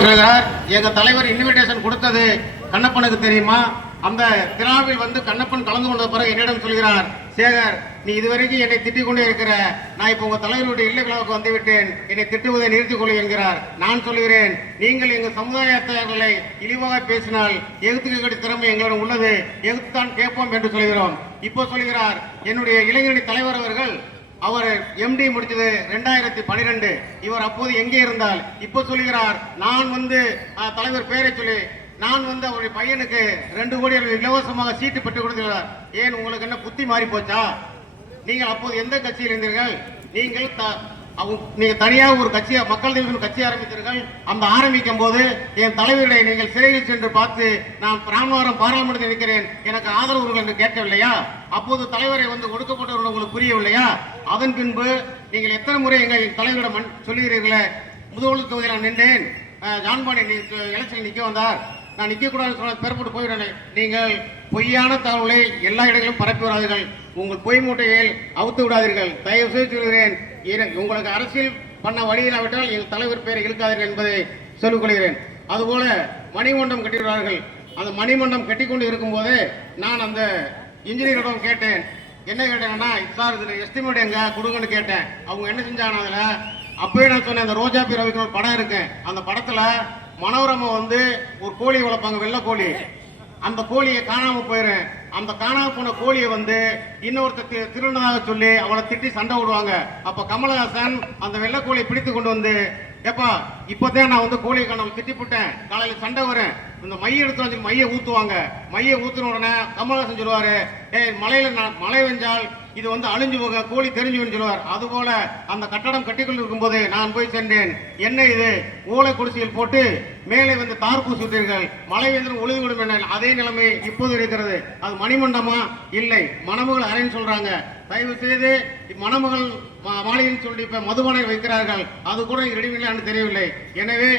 எங்க தலைவர் இன்விடேஷன் கொடுத்தது கண்ணப்பனுக்கு தெரியுமா? அந்த திராவில் வந்து கண்ணப்பன் கலந்து கொண்ட பிறகு என்னிடம் சொல்கிறார், சேகர் நீ இதுவரைக்கும் என்னை திட்டிக் கொண்டே இருக்கிற, நான் இப்ப உங்க தலைவருடைய இல்ல விழாவுக்கு வந்து விட்டேன், என்னை திட்டுவதை நிறுத்திக் கொள் என்கிறார். நான் சொல்கிறேன், நீங்கள் எங்கள் சமுதாயத்தவர்களை இழிவாக பேசினால் எகுத்துக்கு திறமை எங்களிடம் உள்ளது, எகுத்துத்தான் கேட்போம் என்று சொல்கிறோம். இப்போ சொல்கிறார், என்னுடைய இளைஞரணி தலைவர் அவர்கள் அவர் எம்டி முடிச்சது 2012. இவர் அப்போது எங்கே இருந்தால் இப்போ சொல்கிறார், நான் வந்து தலைவர் பேரை சொல்லி நான் வந்து அவருடைய பையனுக்கு 2 கோடி இலவசமாக சீட்டு பெற்றுக் கொடுக்கிறார். ஏன் உங்களுக்கு என்ன புத்தி மாறி போச்சா? நீங்கள் அப்போது எந்த கட்சியில் இருந்தீர்கள்? நீங்க தனியாக ஒரு கட்சியா மக்கள் தேர்தல் கட்சி ஆரம்பித்தீர்கள். அந்த ஆரம்பிக்கும் போது என் தலைவர்களை நீங்கள் சிறையில் சென்று பார்த்து நான் ராமநாதபுரம் பாராளுமன்றத்தில் இருக்கிறேன், எனக்கு ஆதரவு என்று கேட்கவில்லையா? அப்போது தலைவரை வந்து ஒடுக்கப்பட்டவர்கள் உங்களுக்கு புரியவில்லையா? அதன் பின்பு நீங்கள் எத்தனை முறை எங்கள் தலைவரிடம் சொல்லுகிறீர்களே, முதுகொழு தொகுதியில் நான் நின்றேன், ஜான்பாண்டி எலெக்ஷன் நிற்க வந்தார், நான் நிற்க கூடாதுன்னு சொன்ன பெறப்பட்டு போயிடுறேன். நீங்கள் பொய்யான தகவலை எல்லா இடங்களிலும் பரப்பி வராதீர்கள், உங்கள் பொய் மூட்டையில் அவுத்து விடாதீர்கள். தயவு செய்து சொல்கிறேன், உங்களுக்கு அரசியல் பண்ண வழியிலாவிட்டால் எங்கள் தலைவர் பேரை இழுக்காதீர்கள் என்பதை சொல்லிக் கொள்கிறேன். அதுபோல மணிமண்டபம் கட்டிவிடுவார்கள். அந்த மணிமண்டபம் கட்டிக்கொண்டு இருக்கும் போது நான் அந்த இன்ஜினியரிடம் கேட்டேன், என்ன கேட்டேன்னா, சார் இதுல எஸ்டிமேட் எங்க கொடுங்கன்னு கேட்டேன். அவங்க என்ன செஞ்சாங்க, அதுல அப்பவே நான் சொன்னேன், அந்த ரோஜா பி ரவிக்கு ஒரு படம் இருக்கு, அந்த படத்துல மனோரமா வந்து ஒரு கோழி வளர்ப்பாங்க, வெள்ளை கோழி. அந்த கோழியை காணாம போயிடும். அந்த காணாம போன கோழியை வந்து இன்னொருத்தர் திருநதாக சொல்லி அவளை திட்டி சண்டை விடுவாங்க. அப்ப கமலஹாசன் அந்த வெள்ளை கோழியை பிடித்து கொண்டு வந்து, ஏப்பா இப்பதான் நான் வந்து கோழியை காணாம திட்டி போட்டேன், காலையில சண்டை வரேன், இந்த மைய எடுத்து வந்து மைய ஊத்துவாங்க. மைய ஊத்துன உடனே கமலஹாசன் சொல்லுவாரு, மழை வெஞ்சால் இது வந்து அழிஞ்சு போக, கோழி தெரிஞ்சுன்னு சொல்லுவார். அதுபோல அந்த கட்டடம் கட்டிக்கொண்டு இருக்கும் போது நான் போய் சென்றேன், என்ன இது ஓலை குடிசையில் போட்டு மேலே வந்து தார் பூசி விட்டீர்கள், மழை வெந்திரம் ஒளிவு விடும் என்ன? அதே நிலைமை இப்போது இருக்கிறது. அது மணிமண்டமா? இல்லை, மணமகள் அறைன்னு சொல்றாங்க. தயவு செய்து மணமகள் மாளிகைன்னு சொல்லி இப்ப மதுபானை வைக்கிறார்கள், அது கூட ரெடிமேட் தெரியவில்லை. எனவே